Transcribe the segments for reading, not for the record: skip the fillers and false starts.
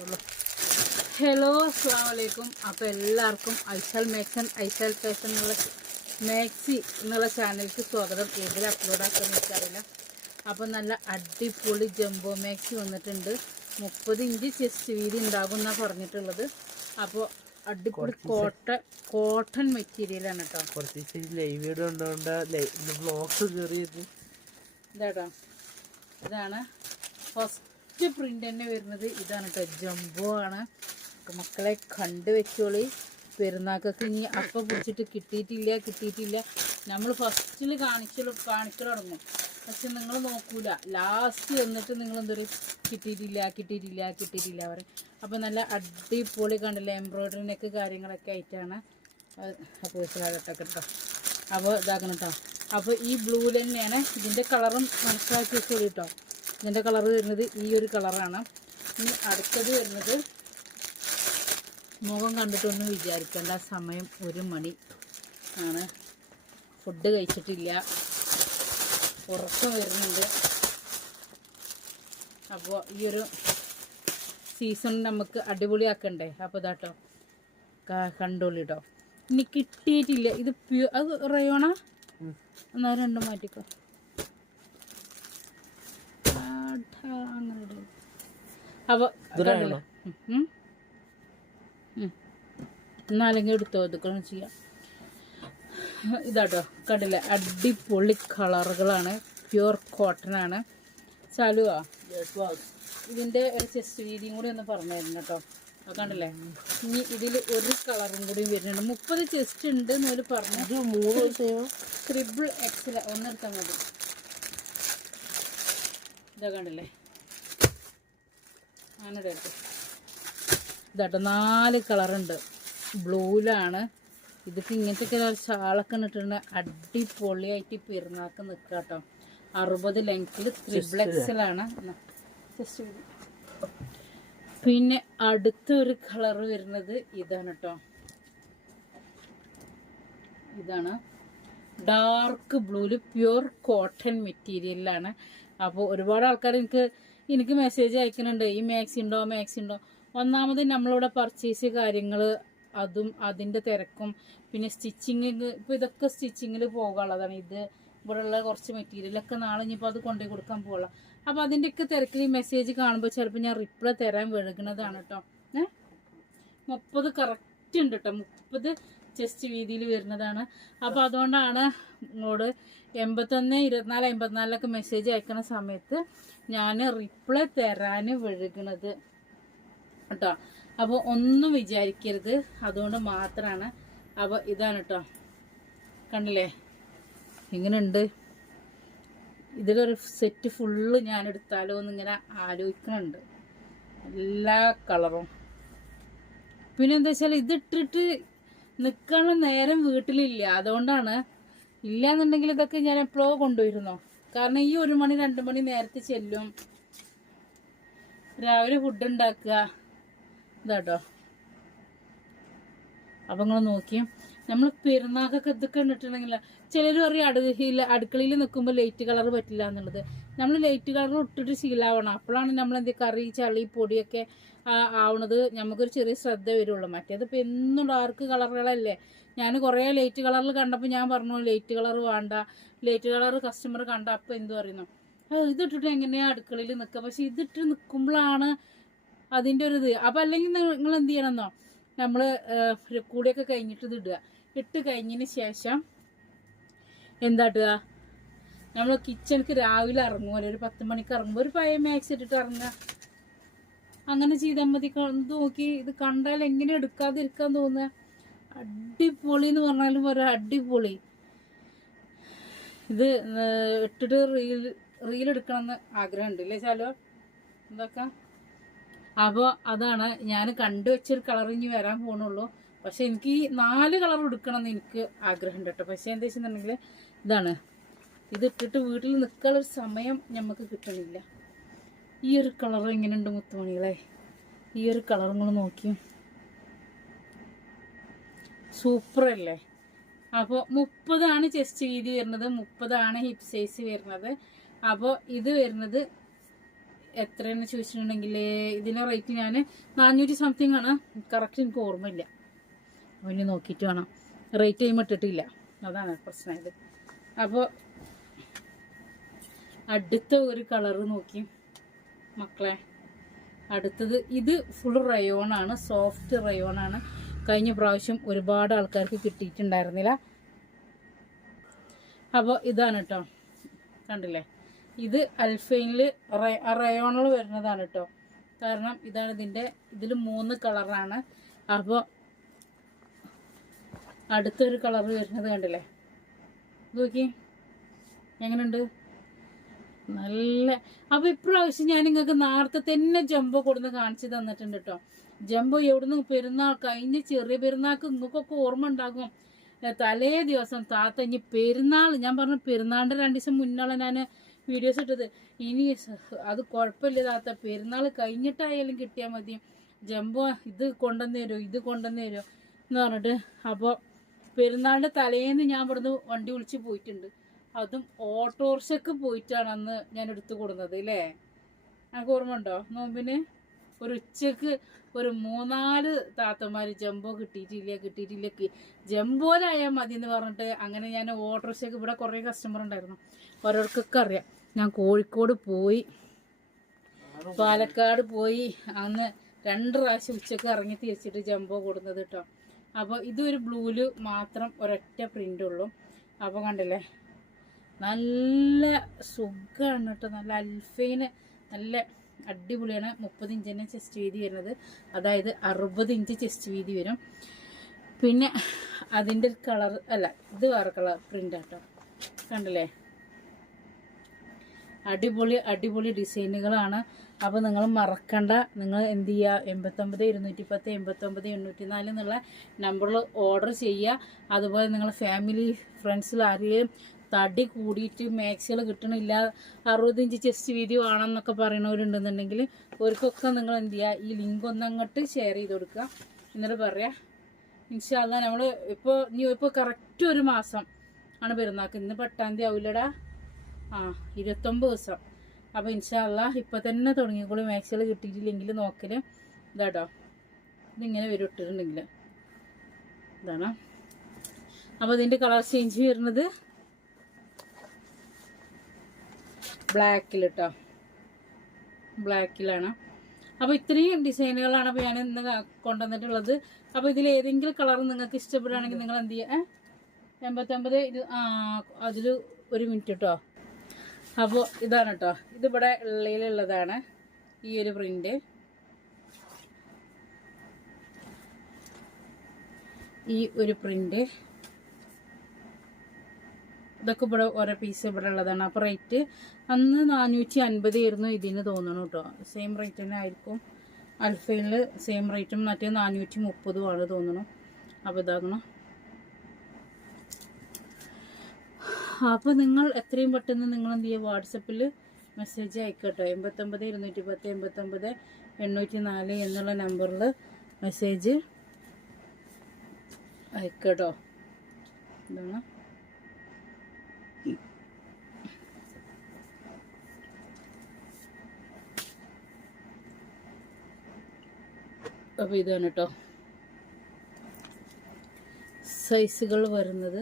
Hello അസ്സലാമു അലൈക്കും. അപ്പോൾ എല്ലാവർക്കും ഐശാൽ മേക്സ് ആൻഡ് ഐശാൽ ഫാഷൻ എന്നുള്ള മാക്സി എന്നുള്ള ചാനലിലേക്ക് സ്വാഗതം. ഏതിൽ അപ്ലോഡ് ആക്കുമെന്ന് എനിക്കറിയില്ല. അപ്പോൾ നല്ല അടിപൊളി ജംബോ മാക്സി വന്നിട്ടുണ്ട്. 30 ഇഞ്ച് ചെസ്റ്റ് വീതി ഉണ്ടാകും എന്നാണ് പറഞ്ഞിട്ടുള്ളത്. അപ്പോൾ അടിപൊളി കോട്ടൺ മെറ്റീരിയലാണ് കേട്ടോ. കുറച്ച് ലൈവ് വീഡിയോ ബ്ലോഗ്സ് കയറിയത് ഇതാട്ടോ. ഇതാണ് ഫസ്റ്റ് പ്രിന്റ് തന്നെ വരുന്നത്. ഇതാണ് കേട്ടോ, ജംബോ ആണ്. മക്കളെ കണ്ടു വെച്ചോളി. പെരുന്നാക്കൊക്കെ ഇനി അപ്പം പിടിച്ചിട്ട് കിട്ടിയിട്ടില്ല. നമ്മൾ ഫസ്റ്റിൽ കാണിക്കൽ തുടങ്ങും. പക്ഷെ നിങ്ങൾ നോക്കൂല, ലാസ്റ്റ് വന്നിട്ട് നിങ്ങൾ എന്തൊരു കിട്ടിയിട്ടില്ല പറയും. അപ്പം നല്ല അടിപൊളി കണ്ടില്ല, എംബ്രോയ്ഡറിനൊക്കെ കാര്യങ്ങളൊക്കെ ആയിട്ടാണ്. അപ്പോൾ കേട്ടോ. അപ്പോൾ ഇതാക്കണം കേട്ടോ. അപ്പോൾ ഈ ബ്ലൂ തന്നെയാണ് ഇതിൻ്റെ കളറും മനസ്സിലാക്കി വെച്ചോളി കേട്ടോ. ഇതിൻ്റെ കളർ വരുന്നത് ഈ ഒരു കളറാണ്. ഇനി അടുത്തത് വരുന്നത്, മുഖം കണ്ടിട്ടൊന്നും വിചാരിക്കേണ്ട, സമയം 1 മണി ആണ്. ഫുഡ് കഴിച്ചിട്ടില്ല, ഉറക്കം വരുന്നുണ്ട്. അപ്പോൾ ഈ ഒരു സീസൺ നമുക്ക് അടിപൊളിയാക്കണ്ടേ. അപ്പോൾ ഇതാട്ടോ, കണ്ടോളി കേട്ടോ. ഇനി കിട്ടിയിട്ടില്ല. ഇത് അത് റയോണ എന്നാൽ 2 മാറ്റിക്കോ. അങ്ങനെ അപ്പോൾ എന്നാലെങ്കിൽ എടുത്തോ, ഇതൊക്കെ ചെയ്യാം. ഇതാട്ടോ കണ്ടില്ല, അടിപൊളി കളറുകളാണ്. പ്യുർ കോട്ടൺ ആണ്. ചാലുവാ ഇതിൻ്റെ ഒരു ചെസ്റ്റ് വീതിയും കൂടി ഒന്ന് പറഞ്ഞായിരുന്നു കേട്ടോ. അത് കണ്ടില്ലേ. ഇനി ഇതിൽ ഒരു കളറും കൂടി വരുന്നുണ്ട്. 30 ചെസ്റ്റ് ഉണ്ട് എന്നൊരു പറഞ്ഞു. ട്രിപ്പിൾ എക്സിൽ ഒന്നെടുത്താൽ മതി. ഇതാ കണ്ടില്ലേ, അങ്ങനെ എടുത്തു. ഇതാട്ടോ 4 കളറുണ്ട്. ബ്ലൂവിലാണ്. ഇതൊക്കെ ഇങ്ങനത്തെ കളർ ഷാളൊക്കെ ഇട്ടിട്ടുണ്ട്. അടിപൊളിയായിട്ട് പെരുന്നാക്ക് നിൽക്കുക കേട്ടോ. 60 ലെങ്ത്തിൽ ട്രിപ്പിൾ എക്സിലാണ്. പിന്നെ അടുത്തൊരു കളർ വരുന്നത് ഇതാണ് കേട്ടോ. ഇതാണ് ഡാർക്ക് ബ്ലൂവിൽ പ്യുർ കോട്ടൺ മെറ്റീരിയലിലാണ്. അപ്പോൾ ഒരുപാട് ആൾക്കാർ എനിക്ക് മെസ്സേജ് അയക്കുന്നുണ്ട്, ഈ മാക്സി ഉണ്ടോ. ഒന്നാമത് നമ്മളിവിടെ പർച്ചേസ് കാര്യങ്ങൾ, അതും അതിൻ്റെ തിരക്കും, പിന്നെ സ്റ്റിച്ചിങ്. ഇപ്പോൾ ഇതൊക്കെ സ്റ്റിച്ചിങ്ങിൽ പോകാനുള്ളതാണ്. ഇത് ഇവിടെയുള്ള കുറച്ച് മെറ്റീരിയലൊക്കെ നാളെ ഇനിയിപ്പോൾ അത് കൊണ്ടുപോയി കൊടുക്കാൻ പോകാനുള്ള. അപ്പോൾ അതിൻ്റെയൊക്കെ തിരക്കിൽ ഈ മെസ്സേജ് കാണുമ്പോൾ ചിലപ്പോൾ ഞാൻ റിപ്ലൈ തരാൻ വഴുകുന്നതാണ് കേട്ടോ. 30 കറക്റ്റ് ഉണ്ട് കേട്ടോ. 30 ചെസ്റ്റ് വീതിയിൽ വരുന്നതാണ്. അപ്പോൾ അതുകൊണ്ടാണ് നിങ്ങളോട് 81, 24, 54 മെസ്സേജ് അയക്കുന്ന സമയത്ത് ഞാൻ റിപ്ലൈ തരാൻ വഴുകുന്നത് കേട്ടോ. അപ്പോൾ ഒന്നും വിചാരിക്കരുത്, അതുകൊണ്ട് മാത്രമാണ്. അപ്പോൾ ഇതാണ് കേട്ടോ, കണ്ടില്ലേ ഇങ്ങനെയുണ്ട്. ഇതിലൊരു സെറ്റ് ഫുള്ള് ഞാൻ എടുത്താലോ എന്നിങ്ങനെ ആലോചിക്കുന്നുണ്ട്, എല്ലാ കളറും. പിന്നെ എന്താ വെച്ചാൽ ഇതിട്ടിട്ട് നിൽക്കാനുള്ള നേരം വീട്ടിലില്ല. അതുകൊണ്ടാണ്. ഇല്ലയെന്നുണ്ടെങ്കിൽ ഇതൊക്കെ ഞാൻ എപ്പോഴോ കൊണ്ടുവരുന്നോ. കാരണം ഈ 1 മണി 2 മണി നേരത്തെ ചെല്ലും. രാവിലെ ഫുഡ് ഉണ്ടാക്കുക ഇതാട്ടോ. അപ്പം നിങ്ങൾ നോക്കിയും നമ്മൾ പെരുന്നാക്കൊക്കെ ഇതൊക്കെ ഇട്ടിട്ടുണ്ടെങ്കിൽ ചിലർ പറയും അടുക്കളയിൽ നിൽക്കുമ്പോൾ ലൈറ്റ് കളർ പറ്റില്ല എന്നുള്ളത്. നമ്മൾ ലൈറ്റ് കളർ ഇട്ടിട്ട് ശീലാവണം. അപ്പോഴാണ് നമ്മൾ എന്ത് കറി ചളി പൊടിയൊക്കെ ആവണത് നമുക്കൊരു ചെറിയ ശ്രദ്ധ വരുള്ളൂ. മറ്റേത് ഇപ്പം എന്നും ഡാർക്ക് കളറുകളല്ലേ. ഞാൻ കുറേ ലൈറ്റ് കളറിൽ കണ്ടപ്പോൾ ഞാൻ പറഞ്ഞു ലൈറ്റ് കളർ വേണ്ട. ലൈറ്റ് കളർ കസ്റ്റമർ കണ്ട അപ്പം എന്ത് പറയുന്നു, ഇതിട്ടിട്ട് എങ്ങനെയാണ് അടുക്കളയിൽ നിൽക്കുക. പക്ഷെ ഇതിട്ട് നിൽക്കുമ്പോഴാണ് അതിൻ്റെ ഒരു ഇത്. അപ്പം അല്ലെങ്കിൽ നിങ്ങൾ എന്ത് ചെയ്യണമെന്നോ, നമ്മൾ കൂടെയൊക്കെ കഴിഞ്ഞിട്ട് ഇത് ഇടുക. ഇട്ട് കഴിഞ്ഞതിന് ശേഷം എന്താട്ടുക, നമ്മൾ കിച്ചണിക്ക് രാവിലെ ഇറങ്ങുമല്ലോ, ഒരു 10 മണിക്ക് ഇറങ്ങുമ്പോൾ ഒരു പഴയ മാക്സ് ഇട്ടിട്ട് ഇറങ്ങുക. അങ്ങനെ ചെയ്താൽ മതി. നോക്കി ഇത് കണ്ടാൽ എങ്ങനെ എടുക്കാതിരിക്കാൻ തോന്നുക. അടിപൊളി എന്ന് പറഞ്ഞാലും ഒരു അടിപൊളി. ഇത് ഇട്ടിട്ട് റീലെടുക്കണമെന്ന് ആഗ്രഹമുണ്ട് അല്ലേ ചാലോ ഇതൊക്കെ. അപ്പോൾ അതാണ് ഞാൻ കണ്ടുവച്ചൊരു കളർ ഇനി വരാൻ പോകണുള്ളൂ. പക്ഷെ എനിക്ക് ഈ 4 കളർ എടുക്കണമെന്ന് എനിക്ക് ആഗ്രഹമുണ്ട് കേട്ടോ. പക്ഷേ എന്താ വെച്ചിട്ടുണ്ടെങ്കിൽ ഇതാണ്, ഇതിട്ടിട്ട് വീട്ടിൽ നിൽക്കാനുള്ളൊരു സമയം നമുക്ക് കിട്ടണില്ല. ഈ ഒരു കളർ എങ്ങനെയുണ്ട് മുത്തുമണികളെ, ഈ ഒരു കളർ നിങ്ങൾ നോക്കിയും സൂപ്പറല്ലേ. അപ്പോൾ 30 ചെസ്റ്റ് വീതി വരുന്നത്, 30 ഹിപ്പ് സൈസ് വരുന്നത്. അപ്പോൾ ഇത് വരുന്നത് എത്രയെന്ന് ചോദിച്ചിട്ടുണ്ടെങ്കിൽ ഇതിൻ്റെ റേറ്റ് ഞാൻ 400 സംതിങ് ആണ്. കറക്റ്റ് എനിക്ക് ഓർമ്മയില്ല. അപ്പോൾ ഇനി നോക്കിയിട്ട് വേണം. റേറ്റ് ടൈം ഇട്ടിട്ടില്ല, അതാണ് പ്രശ്നമായത്. അപ്പോൾ അടുത്ത ഒരു കളറ് നോക്കി മക്കളെ. അടുത്തത് ഇത് ഫുൾ റയോണാണ്, സോഫ്റ്റ് റയോണാണ്. കഴിഞ്ഞ പ്രാവശ്യം ഒരുപാട് ആൾക്കാർക്ക് കിട്ടിയിട്ടുണ്ടായിരുന്നില്ല. അപ്പോൾ ഇതാണ് കേട്ടോ, കണ്ടില്ലേ? ഇത് അൽഫൈനിൽ റയോണിൽ വരുന്നതാണ് കേട്ടോ. കാരണം ഇതാണ് ഇതിൽ 3 കളറാണ്. അപ്പോൾ അടുത്തൊരു കളർ വരുന്നത് കണ്ടില്ലേ? നോക്കി എങ്ങനെയുണ്ട്, നല്ല. അപ്പോൾ ഇപ്രാവശ്യം ഞാൻ നിങ്ങൾക്ക് നേരത്തെ തന്നെ ജംബോ കൊടുന്ന് കാണിച്ചു തന്നിട്ടുണ്ട് കേട്ടോ. ജംബോ എവിടുന്ന് പെരുന്നാൾ കഴിഞ്ഞ ചെറിയ പെരുന്നാൾക്ക് നിങ്ങൾക്കൊക്കെ ഓർമ്മ ഉണ്ടാകും. തലേ ദിവസം താത്ത ഇനി പെരുന്നാൾ, ഞാൻ പറഞ്ഞു പെരുന്നാളിൻ്റെ 2 ദിവസം മുന്നാണ് ഞാൻ വീഡിയോസ് ഇട്ടത്. ഇനി അത് കുഴപ്പമില്ല താത്ത, പെരുന്നാൾ കഴിഞ്ഞിട്ടായാലും കിട്ടിയാൽ മതി, ജംബോ ഇത് കൊണ്ടുവന്ന് തരുമോ എന്ന് പറഞ്ഞിട്ട്. അപ്പോൾ പെരുന്നാളിൻ്റെ തലേന്ന് ഞാൻ ഇവിടുന്ന് വണ്ടി വിളിച്ച് പോയിട്ടുണ്ട്. അതും ഓട്ടോറിക്ഷക്ക് പോയിട്ടാണ് അന്ന് ഞാൻ എടുത്തു കൊടുക്കുന്നത് അല്ലേ? എനിക്ക് ഓർമ്മ ഉണ്ടോ? നോമ്പിന് ഒരു ഉച്ചക്ക് ഒരു 3-4 താത്തമാർ ജംബോ കിട്ടിയിട്ടില്ല ജംബോയിലായാൽ മതി എന്ന് പറഞ്ഞിട്ട് അങ്ങനെ ഞാൻ ഓട്ടോറിക്ഷക്ക്, ഇവിടെ കുറേ കസ്റ്റമർ ഉണ്ടായിരുന്നു, ഓരോർക്കൊക്കെ അറിയാം. ഞാൻ കോഴിക്കോട് പോയി, പാലക്കാട് പോയി, അന്ന് 2 പ്രാവശ്യം ഉച്ചക്ക് ഇറങ്ങി തിരിച്ചിട്ട് ജംബോ കൊടുക്കുന്നത് കേട്ടോ. അപ്പോൾ ഇതൊരു ബ്ലൂല് മാത്രം ഒരൊറ്റ പ്രിൻ്റ് ഉള്ളൂ. അപ്പോൾ കണ്ടില്ലേ, നല്ല സുഖമാണ് കേട്ടോ. നല്ല അൽഫൈന്, നല്ല അടിപൊളിയാണ്. 30 ഇഞ്ചിന് ചെസ്റ്റ് വീതി വരുന്നത്, അതായത് 60 ഇഞ്ച് ചെസ്റ്റ് വീതി വരും. പിന്നെ അതിൻ്റെ കളർ അല്ല, ഇത് വേറെ കളർ പ്രിൻ്റ് കേട്ടോ. കണ്ടില്ലേ, അടിപൊളി ഡിസൈനുകളാണ്. അപ്പോൾ നിങ്ങൾ മറക്കണ്ട, നിങ്ങൾ എന്ത് ചെയ്യുക, 89 210 89 804 എന്നുള്ള നമ്പറിൽ ഓർഡർ ചെയ്യുക. അതുപോലെ നിങ്ങൾ ഫാമിലി ഫ്രണ്ട്സിൽ ആരെയും തടി കൂടിയിട്ട് മാക്സികൾ കിട്ടണില്ല, 60 ഇഞ്ച് ചെസ്റ്റ് വീഡിയോ ആണെന്നൊക്കെ പറയണവരുണ്ടെന്നുണ്ടെങ്കിൽ അവർക്കൊക്കെ നിങ്ങൾ എന്ത് ചെയ്യുക, ഈ ലിങ്ക് ഒന്നങ്ങോട്ട് ഷെയർ ചെയ്ത് കൊടുക്കുക. എന്നിട്ട് പറയാം ഇൻഷാ അല്ലാഹ്. നമ്മൾ ഇപ്പോൾ കറക്റ്റ് 1 മാസം ആണ് പെരുന്നാൾക്ക്. ഇന്ന് 8-ാം തീയതി ആവില്ലടാ, 29 ദിവസം. അപ്പോൾ ഇൻഷാ അല്ലാഹ് ഇപ്പോൾ തന്നെ തുടങ്ങിക്കോളൂ. മാക്സികൾ കിട്ടിയിട്ടില്ലെങ്കിൽ നോക്കൽ ഇതാട്ടോ, ഇതിങ്ങനെ വരും ഇട്ടിട്ടുണ്ടെങ്കിൽ ഇതാണ്. അപ്പോൾ ഇതിൻ്റെ കളർ ചേഞ്ച് വരുന്നത് ബ്ലാക്കിൽ കേട്ടോ, ബ്ലാക്കിലാണ്. അപ്പോൾ ഇത്രയും ഡിസൈനുകളാണ് അപ്പോൾ ഞാൻ ഇന്ന് കൊണ്ടുവന്നിട്ടുള്ളത്. അപ്പോൾ ഇതിൽ ഏതെങ്കിലും കളർ നിങ്ങൾക്ക് ഇഷ്ടപ്പെടുകയാണെങ്കിൽ നിങ്ങൾ എന്ത് ചെയ്യുക, 89 ഇത് അതിൽ 1 മിനിറ്റ് കേട്ടോ. അപ്പോൾ ഇതാണ് കേട്ടോ, ഇതിവിടെ ഉള്ളിലുള്ളതാണ് ഈ ഒരു പ്രിൻ്റ്. ഈ ഒരു പ്രിൻ്റ് ഇതൊക്കെ ഇവിടെ ഓരോ പീസ് ഇവിടെ ഉള്ളതാണ്. അപ്പോൾ റേറ്റ് അന്ന് 450 ആയിരുന്നു ഇതിന് തോന്നണം കേട്ടോ. സെയിം റേറ്റ് തന്നെ ആയിരിക്കും. അൽഫൈനിൽ സെയിം റേറ്റും, മറ്റേ 430 ആണ് തോന്നണം. അപ്പോൾ ഇതാകണം. അപ്പോൾ നിങ്ങൾ എത്രയും പെട്ടെന്ന് നിങ്ങൾ എന്ത് ചെയ്യുക, വാട്സപ്പിൽ മെസ്സേജ് അയക്കട്ടോ. 89 210 89 804 എന്നുള്ള നമ്പറിൽ മെസ്സേജ് അയക്കട്ടോ. ഇതാണ്. അപ്പോൾ ഇതാണ് കേട്ടോ സൈസുകൾ വരുന്നത്.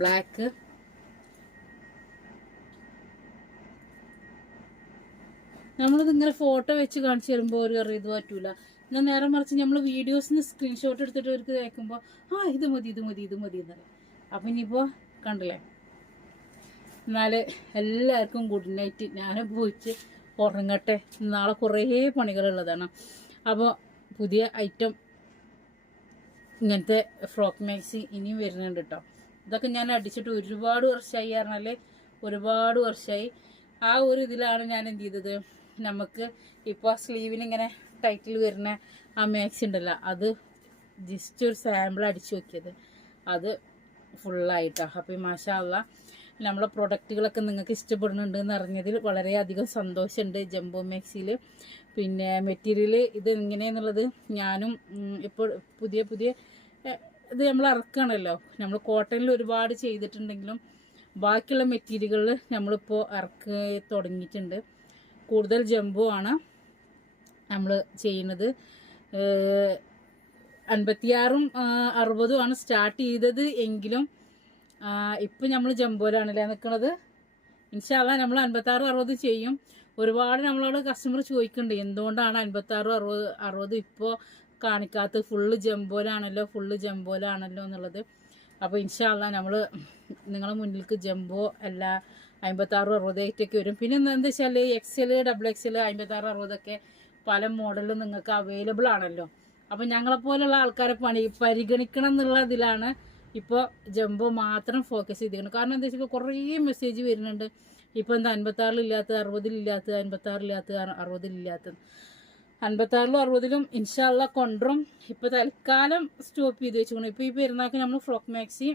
ബ്ലാക്ക്, നമ്മളിതിങ്ങനെ ഫോട്ടോ വെച്ച് കാണിച്ചു തരുമ്പോൾ ഒരു കറി ഇത് പറ്റൂല. എന്നാൽ നേരെ മറിച്ച് നമ്മൾ വീഡിയോസിന് സ്ക്രീൻഷോട്ട് എടുത്തിട്ട് അവർക്ക് കേൾക്കുമ്പോൾ ഇത് മതി എന്നറിയാം. അപ്പം ഇനിയിപ്പോൾ കണ്ടില്ലേ. എന്നാൽ എല്ലാവർക്കും ഗുഡ് നൈറ്റ്. ഞാൻ പോയിട്ട് ഉറങ്ങട്ടെ, നാളെ കുറേ പണികളുള്ളതാണ്. അപ്പോൾ പുതിയ ഐറ്റം ഇങ്ങനത്തെ ഫ്രോക്ക് മാക്സി ഇനിയും വരുന്നുണ്ട് കേട്ടോ. ഇതൊക്കെ ഞാൻ അടിച്ചിട്ട് ഒരുപാട് വർഷമായി പറഞ്ഞാൽ ഒരുപാട് വർഷമായി. ആ ഒരു ഇതിലാണ് ഞാൻ എന്ത് ചെയ്തത്, നമുക്ക് ഇപ്പോൾ സ്ലീവിന് ഇങ്ങനെ ടൈറ്റിൽ വരുന്ന ആ മാക്സി ഉണ്ടല്ലോ, അത് ജസ്റ്റ് ഒരു സാമ്പിൾ അടിച്ചു നോക്കിയത്, അത് ഫുള്ളായിട്ടാണ്. അപ്പോൾ മാഷാ അല്ലാഹ് നമ്മളെ പ്രൊഡക്റ്റുകളൊക്കെ നിങ്ങൾക്ക് ഇഷ്ടപ്പെടുന്നുണ്ട് എന്ന് അറിഞ്ഞതിൽ വളരെയധികം സന്തോഷമുണ്ട്. ജംബോ മാക്സിയിൽ പിന്നെ മെറ്റീരിയൽ ഇത് എങ്ങനെയെന്നുള്ളത് ഞാനും ഇപ്പോൾ പുതിയ ഇത് നമ്മൾ ഇറക്കുകയാണല്ലോ. നമ്മൾ കോട്ടണിൽ ഒരുപാട് ചെയ്തിട്ടുണ്ടെങ്കിലും ബാക്കിയുള്ള മെറ്റീരിയലുകളിൽ നമ്മളിപ്പോൾ ഇറക്കി തുടങ്ങിയിട്ടുണ്ട്. കൂടുതൽ ജംബോ ആണ് നമ്മൾ ചെയ്യുന്നത്. 56ഉം 60ഉം ആണ് സ്റ്റാർട്ട് ചെയ്തത് എങ്കിലും ഇപ്പം നമ്മൾ ജംബോയിലാണല്ലേ നിൽക്കുന്നത്. ഇൻഷാ അള്ളാ നമ്മൾ 56 60 ചെയ്യും. ഒരുപാട് നമ്മളോട് കസ്റ്റമർ ചോദിക്കുന്നുണ്ട് എന്തുകൊണ്ടാണ് 56 60 ഇപ്പോൾ കാണിക്കാത്തത്, ഫുള്ള് ജംബോയിലാണല്ലോ എന്നുള്ളത്. അപ്പോൾ ഇൻഷാ അള്ളാ നമ്മൾ നിങ്ങളെ മുന്നിലേക്ക് ജംബോ അല്ല 56 60 ആയിട്ടൊക്കെ വരും. പിന്നെ എന്താ വെച്ചാൽ XL XXL 56 60 പല മോഡലും നിങ്ങൾക്ക് അവൈലബിൾ ആണല്ലോ. അപ്പോൾ ഞങ്ങളെപ്പോലുള്ള ആൾക്കാരെ പരിഗണിക്കണം എന്നുള്ള ഇതിലാണ് ഇപ്പോൾ ജംബോ മാത്രം ഫോക്കസ് ചെയ്തിരിക്കുന്നത്. കാരണം എന്താ വെച്ചാൽ കുറേ മെസ്സേജ് വരുന്നുണ്ട്, ഇപ്പോൾ എന്താ 56 60 56 60 56 60 ഇൻഷാ അള്ളാ കൊണ്ടുവരും. ഇപ്പോൾ തൽക്കാലം സ്റ്റോപ്പ് ചെയ്ത് വെച്ചുകൊണ്ട് ഇപ്പോൾ ഈ പെരുന്നാൾക്ക് നമ്മൾ ഫ്രോക്ക് മാക്സി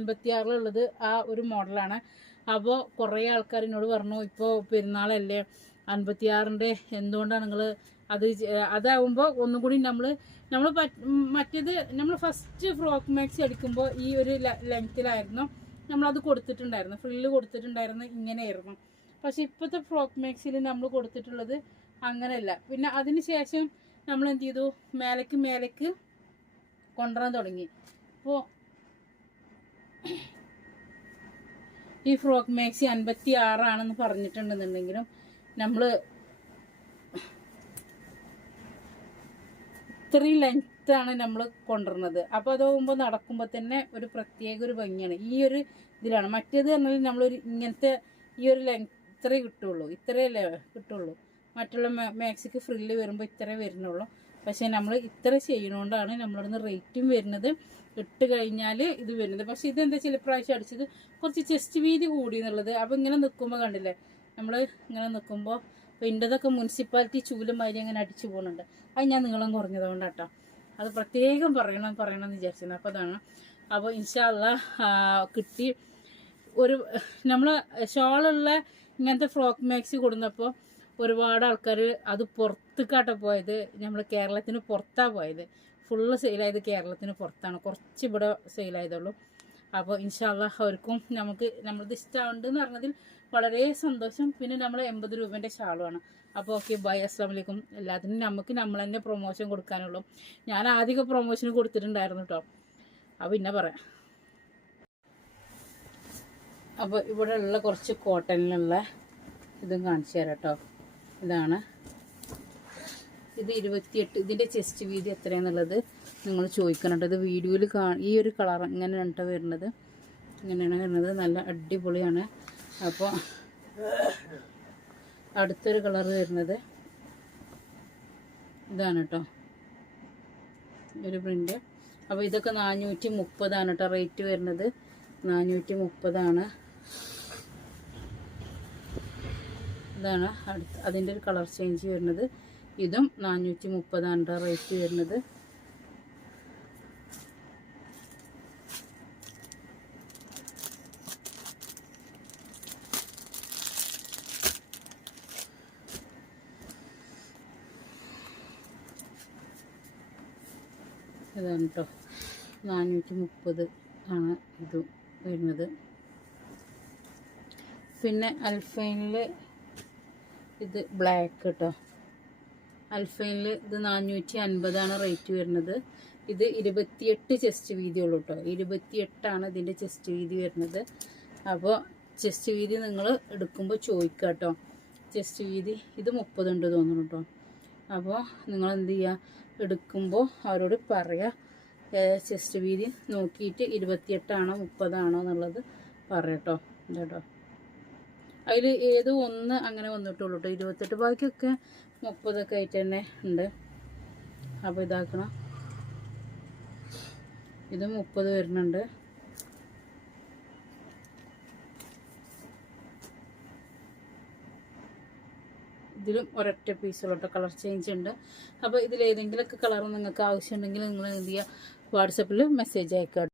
56 ആ ഒരു മോഡലാണ്. അപ്പോൾ കുറേ ആൾക്കാർ എന്നോട് പറഞ്ഞു ഇപ്പോൾ പെരുന്നാളല്ലേ 56 എന്തുകൊണ്ടാണ് നിങ്ങൾ അതാവുമ്പോൾ ഒന്നും കൂടി നമ്മൾ മറ്റേത് നമ്മൾ ഫസ്റ്റ് ഫ്രോക്ക് മാക്സി അടിക്കുമ്പോൾ ഈ ഒരു ലെങ്ത്തിലായിരുന്നു നമ്മളത് കൊടുത്തിട്ടുണ്ടായിരുന്നു, ഫ്രില്ല് കൊടുത്തിട്ടുണ്ടായിരുന്നു, ഇങ്ങനെയായിരുന്നു. പക്ഷെ ഇപ്പോഴത്തെ ഫ്രോക്ക് മാക്സിയിൽ നമ്മൾ കൊടുത്തിട്ടുള്ളത് അങ്ങനെയല്ല. പിന്നെ അതിന് ശേഷം നമ്മൾ എന്ത് ചെയ്തു, മേലേക്ക് കൊണ്ടുവരാൻ തുടങ്ങി. അപ്പോൾ ഈ ഫ്രോക്ക് മാക്സി 56 ആണെന്ന് പറഞ്ഞിട്ടുണ്ടെന്നുണ്ടെങ്കിലും നമ്മൾ ഇത്രയും ലെങ്ത്താണ് നമ്മൾ കൊണ്ടുവരുന്നത്. അപ്പോൾ അതാകുമ്പോൾ നടക്കുമ്പോൾ തന്നെ ഒരു പ്രത്യേക ഒരു ഭംഗിയാണ്. ഈ ഒരു ഇതിലാണ്. മറ്റേത് പറഞ്ഞാൽ നമ്മളൊരു ഇങ്ങനത്തെ ഈ ഒരു ലെങ്ത് ഇത്രയല്ലേ കിട്ടുള്ളൂ. മറ്റുള്ള മാക്സിക്ക് ഫ്രില്ല് വരുമ്പോൾ ഇത്രേ വരുന്നുള്ളൂ. പക്ഷേ നമ്മൾ ഇത്ര ചെയ്യണോണ്ടാണ് നമ്മളിവിടുന്ന് റേറ്റും വരുന്നത്, ഇട്ട് കഴിഞ്ഞാൽ ഇത് വരുന്നത്. പക്ഷേ ഇതെന്താ ചില പ്രാവശ്യം അടിച്ചത് കുറച്ച് ചെസ്റ്റ് വീതി കൂടി എന്നുള്ളത്. അപ്പോൾ ഇങ്ങനെ നിൽക്കുമ്പോൾ കണ്ടില്ലേ, നമ്മൾ ഇങ്ങനെ നിൽക്കുമ്പോൾ അപ്പോൾ ഇൻ്റെതൊക്കെ മുനിസിപ്പാലിറ്റി ചൂലുമാതിരി അങ്ങനെ അടിച്ചു പോകുന്നുണ്ട്. അത് ഞാൻ നീളം കുറഞ്ഞതുകൊണ്ടാട്ടോ, അത് പ്രത്യേകം പറയണമെന്ന് വിചാരിച്ചിരുന്നു. അപ്പോൾ അതാണ്. അപ്പോൾ ഇൻഷാ അള്ളാ കിട്ടി. ഒരു നമ്മൾ ഷോളുള്ള ഇങ്ങനത്തെ ഫ്രോക്ക് മാക്സി കൊടുന്നപ്പോൾ ഒരുപാട് ആൾക്കാർ അത് പുറത്തേക്കാട്ടോ പോയത്, നമ്മൾ കേരളത്തിന് പുറത്താണ് പോയത്. ഫുള്ള് സെയിലായത് കേരളത്തിന് പുറത്താണ്, കുറച്ച് ഇവിടെ സെയിലായതുള്ളൂ. അപ്പോൾ ഇൻഷാ അള്ളാ അവർക്കും നമ്മളത് ഇഷ്ടമുണ്ടെന്ന് പറഞ്ഞതിൽ വളരെ സന്തോഷം. പിന്നെ നമ്മൾ 80 രൂപേൻ്റെ ഷാളുമാണ്. അപ്പോൾ ഓക്കെ, ബൈ, അസ്സലാമു അലൈക്കും. എല്ലാത്തിനും നമ്മൾ തന്നെ പ്രൊമോഷൻ കൊടുക്കാനുള്ളൂ. ഞാൻ ആദ്യമൊക്കെ പ്രൊമോഷൻ കൊടുത്തിട്ടുണ്ടായിരുന്നു കേട്ടോ. അപ്പോൾ പിന്നെ പറയാം. അപ്പോൾ ഇവിടെ ഉള്ള കുറച്ച് കോട്ടണിലുള്ള ഇതും കാണിച്ചു തരാം കേട്ടോ. ഇതാണ്, ഇത് 28. ഇതിൻ്റെ ചെസ്റ്റ് വീതി എത്രയാണെന്നുള്ളത് നിങ്ങൾ ചോദിക്കുന്നുണ്ട്. ഇത് വീഡിയോയിൽ ഈ ഒരു കളർ ഇങ്ങനെയാണ് കേട്ടോ വരുന്നത്, ഇങ്ങനെയാണ് വരുന്നത്. നല്ല അടിപൊളിയാണ്. അപ്പോൾ അടുത്തൊരു കളർ വരുന്നത് ഇതാണ് കേട്ടോ, ഒരു പ്രിൻ്റ്. അപ്പോൾ ഇതൊക്കെ 430 കേട്ടോ റേറ്റ് വരുന്നത്, 430. ഇതാണ് അതിൻ്റെ ഒരു കളർ ചേഞ്ച് വരുന്നത്. ഇതും 430 റേറ്റ് വരുന്നത്. ഇതാണ് കേട്ടോ, 430 ആണ് ഇത് വരുന്നത്. പിന്നെ അൽഫൈനിൽ ഇത് ബ്ലാക്ക് കേട്ടോ, അൽഫൈനിൽ ഇത് 450 റേറ്റ് വരുന്നത്. ഇത് 28 ചെസ്റ്റ് വീതി ഉള്ളൂ കേട്ടോ, 28 ഇതിൻ്റെ ചെസ്റ്റ് വീതി വരുന്നത്. അപ്പോൾ ചെസ്റ്റ് വീതി നിങ്ങൾ എടുക്കുമ്പോൾ ചോദിക്കുക കേട്ടോ. ചെസ്റ്റ് വീതി ഇത് 30 ഉണ്ട് തോന്നുന്നു കേട്ടോ. അപ്പോൾ നിങ്ങൾ എന്ത് ചെയ്യുക, എടുക്കുമ്പോൾ അവരോട് പറയുക ചെസ്റ്റ് വീതി നോക്കിയിട്ട് 28 30 എന്നുള്ളത് പറയട്ടോ. കേട്ടോ, അതിൽ ഏത് ഒന്ന് അങ്ങനെ വന്നിട്ടുള്ളൂ കേട്ടോ, 28. ബാക്കിയൊക്കെ 30 ആയിട്ട് തന്നെ ഉണ്ട്. അപ്പോൾ ഇതാക്കണം, ഇത് 30 വരുന്നുണ്ട്. ഇതിലും ഒരൊറ്റ പീസുള്ള കേട്ടോ, കളർ ചേഞ്ച് ഉണ്ട്. അപ്പോൾ ഇതിലേതെങ്കിലുമൊക്കെ കളർ നിങ്ങൾക്ക് ആവശ്യമുണ്ടെങ്കിൽ നിങ്ങൾ എന്ത് ചെയ്യുക, വാട്സപ്പിൽ മെസ്സേജ് അയക്കുക.